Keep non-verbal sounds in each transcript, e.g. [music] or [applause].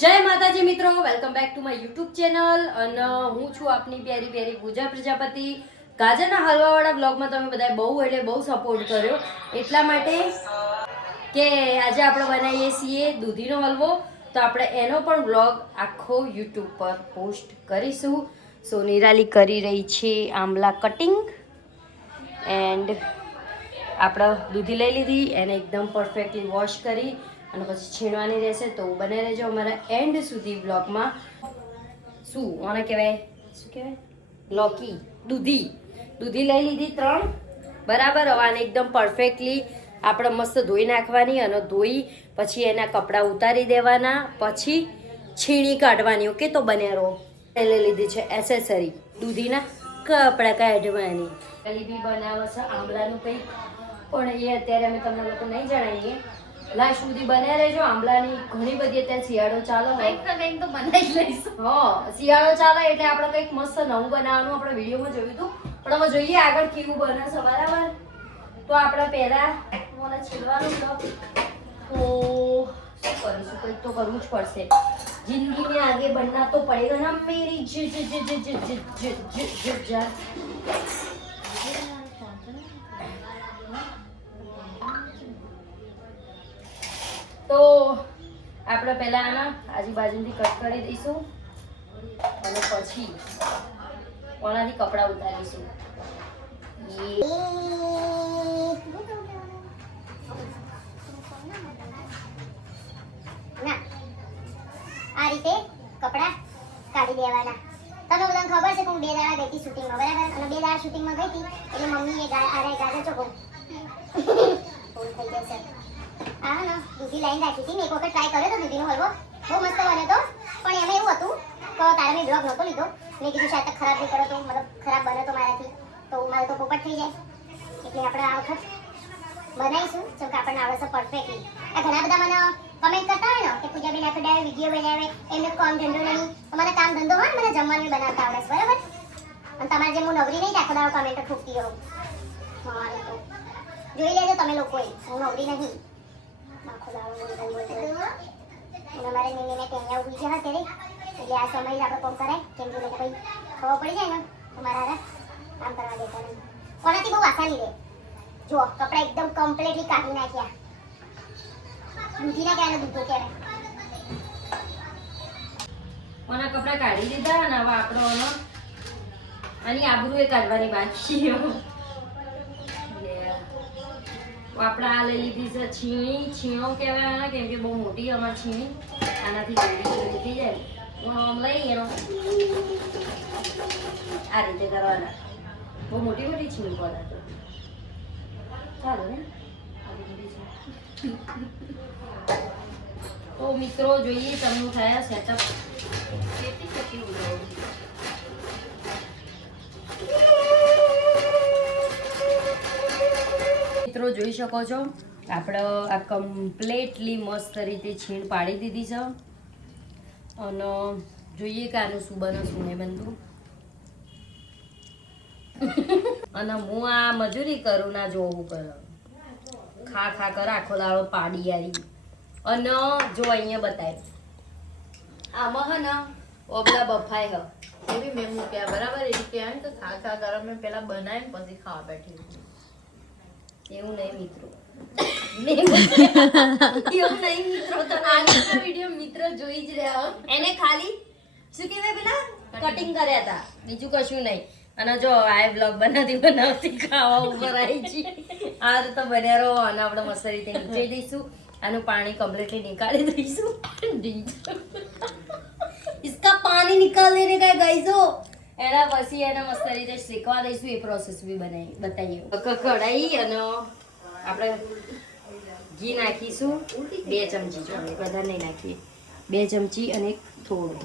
જય માતાજી મિત્રો welcome back to my YouTube channel અને હું છું આપની પ્યારી પ્યારી પૂજા પ્રજાપતિ. ગાજરના હલવાવાળા બ્લોગમાં તમે બધાએ બહુ એટલે બહુ સપોર્ટ કર્યો. એટલા માટે કે આજે આપણે બનાવીએ છીએ દૂધીનો હલવો. તો આપણે એનો પણ બ્લોગ આખો યુટ્યુબ પર પોસ્ટ કરીશું. સો નિરાલી કરી રહી છે આંબલા કટિંગ એન્ડ આપણે દૂધી લઈ લીધી, એને એકદમ પરફેક્ટલી વોશ કરી. અને પછી છીણવાની રહેશે તો બને રહેજો અમારા એન્ડ સુધી બ્લોગમાં શું આને કહેવાય? શું કહેવાય? લોકી, દૂધી. દૂધી લઈ લીધી ત્રણ. બરાબર હવે એકદમ પરફેક્ટલી આપણે મસ્ત ધોઈ નાખવાની અને ધોઈ પછી એના કપડાં ઉતારી દેવાના. પછી છીણી કાઢવાની, ઓકે? તો બન્યા રહો. લઈ લીધી છે એસેસરી દૂધીના કપડાં કાઢવાની. બી બનાવે છે, આંબલાનું કંઈક. પણ એ અત્યારે અમે તમને લોકો નહીં જણાવીએ. લાસ્ટ સુધી બને રહેજો આંબલાની ઘણી બધી અત્યારે શિયાળો ચાલો કંઈક ને કંઈક તો બનાવી લઈશું હા શિયાળો ચાલે એટલે આપણે કંઈક મસ્ત નવું બનાવવાનું આપણે વિડીયોમાં જોયું હતું પણ હવે જોઈએ આગળ કેવું બને છે બરાબર તો આપણે પહેલા મને છેલવાનું તો તો શું કરીશું કંઈક તો કરવું જ પડશે જિંદગી મેં આગે બનના તો પડેગા ના મેરી જ જ જ જ જ જ જ જ આપણે પહેલાં આના આજુબાજુથી કટ કરી દઈશું અને પછી કોણાથી કપડાં ઉતારીશું. આ રીતે કપડાં કાઢી દેવાના. તમે બધાને ખબર છે કે હું બે દાડા ગઈ હતી શૂટિંગમાં બરાબર? અને બે દાડા શૂટિંગમાં ગઈ હતી, એટલે મમ્મીએ ગા- આરે ગાજર ચોકો. [laughs] ફૂલ થઈ જશે આ ને દૂધી લાઈન રાખી હતી. મેં એક વખત ટ્રાય કર્યો તો દૂધીનો હલવો. બહુ મસ્ત બને તો. પણ એમાં એવું હતું કે તારે મેં બ્લોગ નહોતો લીધો. મેં કીધું, શાયદ ખરાબ નહીં કરો તો, મતલબ ખરાબ બને તો મારાથી. તો મારે તો પોપટ થઈ જાય. એટલે આપણે આ વખત બનાવીશું. જેમ કે આપણને આવડે છે પરફેક્ટલી આ ઘણા બધા મને કમેન્ટ કરતા હોય ને, કે પૂજાબેન આખો ડાયર વીડિયો બનાવે, એમને કામ ધંધો નહીં. તમારે કામ ધંધો હોય મને જમવાનું બનાવતા આવડે છે, બરાબર? અને તમારે જેમ હું નવરી નહીં આખો દાડો કમેન્ટ ઠોકતી રહું મારે તો. જોઈ લેજો તમે લોકોએ. હું નવરી નહીં આખો દાડો બોલ બોલ બોલ બોલ. ને આ સમય જ આપણે કોમ કરાય કેમ કે ને નહીં કોનાથી બહુ આસાની રહે જો કપડા એકદમ કમ્પ્લીટલી કાઢી નાખ્યા દૂધીના કહેવાય દૂધો કહેવાય ઓના કપડાં કાઢી દીધા અને હવે આપણો આની આબરૂ એ કાઢવાની બાકી. આપણે આ લઈ લીધી છે છીણી. છીણો કહેવાય આને કેમ કે બહુ મોટી અમાર છીણી. આનાથી જલ્દી જલ્દી થઈ જાય. હું આમ લઈ એનો. આ રીતે કરવાના. બહુ મોટી મોટી છીણી પડે તો ચાલો ને. આવી મોટી છે. તો મિત્રો જોઈએ તમને થયા સેટઅપ કેટલી કેટલી જોઈ શકો છો. આપણે આ કમ્પ્લેટલી મસ્ત રીતે છીણ પાડી દીધી છે. અને જોઈએ કે આનું શું બને, શું નહીં બનતું. અને હું આ મજૂરી કરું, ના જોવું કરે ખા ખા કર, આખો દાળો પાડી આવી. અને જો અહીંયા બતાય. આમાં હે ને, ઓબલા બફાય હ. એવી મેં મૂક્યા, બરાબર? એવી કહેવાય તો ખા ખા ગરમ મેં પેલા બનાવીને પછી ખાવા બેઠી એવું નહીં મિત્રો. એવું નહીં મિત્રો, તો નાના વીડિયો મિત્રો જોઈ જ રહ્યા. એને ખાલી, શું કહેવાય પેલા? કટિંગ કર્યા હતા. બીજું કશું નહીં. અને જો, આ બ્લોગ બનાવતી બનાવતી ખાવા ઉપર આવી છે. આ તો બન્યા રહો, અને આપણે મસ્ત રીતે નીચે દઈશું આનું પાણી કમ્પ્લીટલી નીકાળી દઈશું. [laughs] ઇસકા પાણી નિકાલ દેને ગાય ગાઈઝો? એના પછી એને મસ્ત રીતે શેકવા દઈશું, એ પ્રોસેસ બી બનાવી બતાવીએ. કઢાઈ અને આપણે ઘી નાખીશું, બે ચમચી બધા નહીં નાખીએ. બે ચમચી અને થોડું.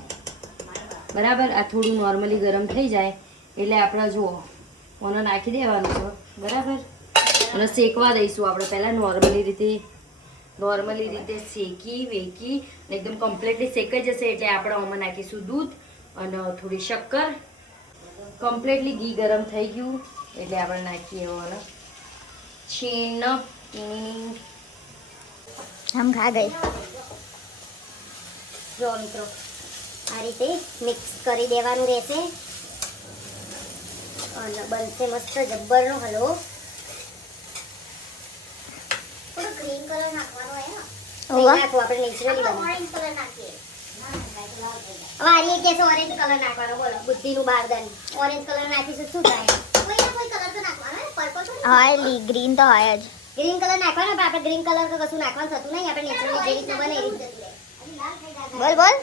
બરાબર? આ થોડું નોર્મલી ગરમ થઈ જાય, એટલે આપણે જુઓ, ઓને નાખી દેવાનું છે, બરાબર? અને શેકવા દઈશું આપણે પહેલાં નોર્મલી રીતે. નોર્મલી રીતે શેકી, વેકી એકદમ કમ્પ્લીટલી શેકાઈ જશે એટલે આપણે ઓમાં નાખીશું દૂધ અને થોડી શક્કર. કમ્પ્લીટલી ઘી ગરમ થઈ ગયું. એટલે આપણે નાખીએ એવો છીણ હમ ખા ગઈ. જો મિત્રો આ રીતે મિક્સ કરી દેવાનું રહેશે. અને બનશે મસ્ત જબ્બરનો હલવો થોડો ગ્રીન કલર નાખવાનો હે. નાખવું આપણે નેચરલી બનાવીએ. નાખીએ કે ઓરેન્જ કલર નાખવાનો બોલો બુદ્ધિનું બારદાન ઓરેન્જ કલર નાખીશું શું થાય? કોઈ ના કોઈ કલર તો નાખવાનો પર્પલ તો હા લી ગ્રીન તો હોય જ. ગ્રીન કલર નાખવાનો પણ આપણે ગ્રીન કલર તો કશું નાખવાનું થતું નહીં. આપણે નેચરલી જે રીતનું બને એ રીતનું રહે. બોલ બોલ.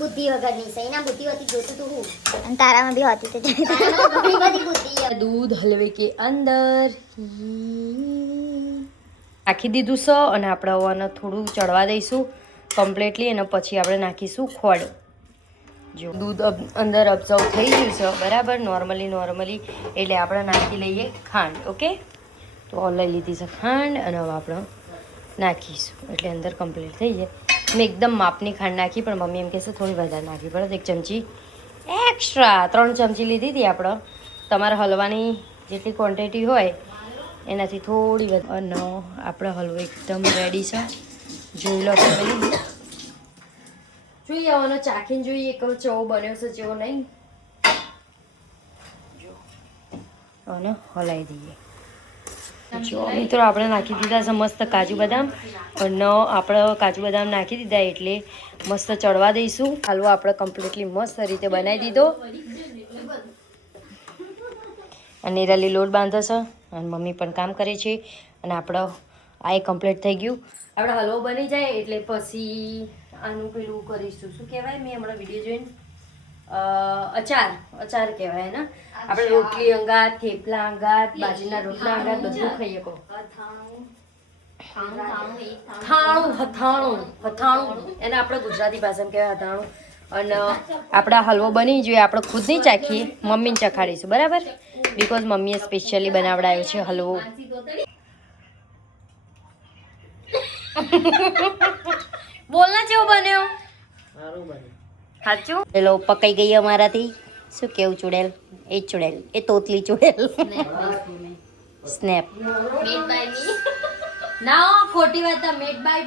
બુદ્ધિ વગરની સહી ના બુદ્ધિ હતી જોતું તું હું? અને તારામાં બી હતી તે ઘણી બધી બુદ્ધિ દૂધ હલવે કે અંદર. રાખી દીધું છે અને આપણે આને થોડું ચડવા દઈશું. કમ્પ્લીટલી અને પછી આપણે નાખીશું ખોળ. જો દૂધ અંદર અબ્ઝર્વ થઈ ગયું છે, બરાબર? નોર્મલી નોર્મલી એટલે આપણે નાખી લઈએ ખાંડ, ઓકે? તો લઈ લીધી છે ખાંડ, અને હવે આપણે નાખીશું. એટલે અંદર કમ્પ્લીટ થઈ જાય. મેં એકદમ માપની ખાંડ નાખી, પણ મમ્મી એમ કહેશે થોડી વધારે નાખવી પડે. એક ચમચી એક્સ્ટ્રા ત્રણ ચમચી લીધી હતી આપણે. તમારે હલવાની જેટલી ક્વોન્ટિટી હોય, એનાથી થોડી અને આપણો હલવો એકદમ રેડી છે. જોઈ લો પેલી જોઈએ આનો ચાખીને જોઈએ કે ચેવો બન્યો છે ચેવો નહીં. જો. અને હલાવી દઈએ. જો મિત્રો આપણે નાખી દીધા છે મસ્ત કાજુ બદામ. અને આપણે કાજુ બદામ નાખી દીધા એટલે મસ્ત ચડવા દઈશું. હાલવો આપણે કમ્પ્લીટલી મસ્ત રીતે બનાવી દીધો. અને રલી લોટ બાંધો છે. અને મમ્મી પણ કામ કરે છે. અને આપણો આ કમ્પ્લીટ થઈ ગયું. આપણે હલવો બની જાય એટલે પછી આનું પેલું કરીશું. શું કહેવાય? મેં હમણાં વીડિયો જોઈને અચાર. અચાર કહેવાય ને? આપણે રોટલી અંગાત થેપલા અંગાત બાજરીના રોટલા અંગાત બધું ખાઈએ કહો. અથાણું હથાણું. હથાણું. એને આપણે ગુજરાતી ભાષામાં કહેવાય હથાણું. અને આપણા હલવો બની જોઈએ આપણે ખુદ નહીં ચાખીએ મમ્મીને ચખાડીશું. બરાબર? બિકોઝ મમ્મીએ સ્પેશિયલી બનાવડાયો છે હલવો. [laughs] બોલના જેવો બન્યો? સાચું પેલો પકાઈ ગઈ અમારાથી. શું કેવું ચૂડેલ? એ ચૂડેલ. એ તોતલી ચૂડેલ. સ્નેપ. ના ખોટી વાત મેડ બાય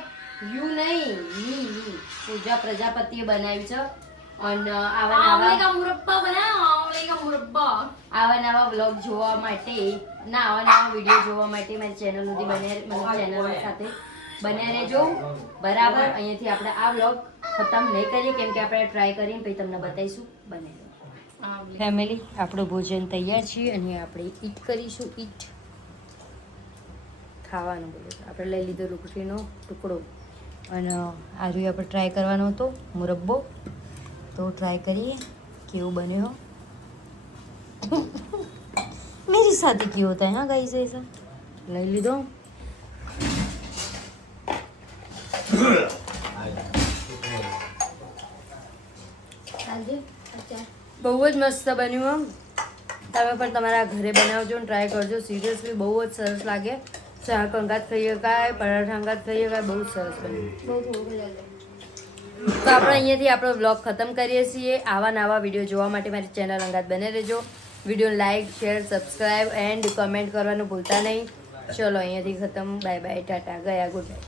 યુ નહીં. મી મી પૂજા પ્રજાપતિએ બનાવ્યું છે. અને આવા નવા મુરબ્બા બનાવો મુરબ્બા? આવા નવા વ્લોગ જોવા માટે. ના આવા નવા વીડિયો જોવા માટે મારી ચેનલ સુધી બને મારી ચેનલ સાથે. બને રહેજો બરાબર અહીંયાથી આપણે આ વ્લોગ ખતમ નહીં કરીએ કેમ કે આપણે ટ્રાય કરીને પછી તમને બતાવીશું બને ફેમિલી આપણું ભોજન તૈયાર છે અને આપણે ઈટ કરીશું ઈટ ખાવાનું બોલે આપણે લઈ લીધો રોટલીનો ટુકડો અને આ રહ્યું આપણે ટ્રાય કરવાનો હતો મુરબ્બો તો ટ્રાય કરીએ કેવું બન્યો [laughs] मेरी शादी की होता है हाँ गाइस ऐसा લઈ લીધો બહુ જ મસ્ત બન્યું આમ. તમે પણ તમારા ઘરે બનાવજો ને ટ્રાય કરજો. સિરિયસલી બહુ જ સરસ લાગે. શાક અંગાત ખાઈ શકાય પરાઠા અંગાત ખાઈ શકાય બહુ જ સરસ બન્યું તો આપણે અહીંયાથી આપણો બ્લોગ ખતમ કરીએ છીએ. આવા નવા વીડિયો જોવા માટે મારી ચેનલ અંગાત બને રહેજો. Video like share subscribe and comment કરવાનું ભૂલતા નહીં. ચલો અહીંયાથી ખતમ. Bye bye tata. ગયા ગુડ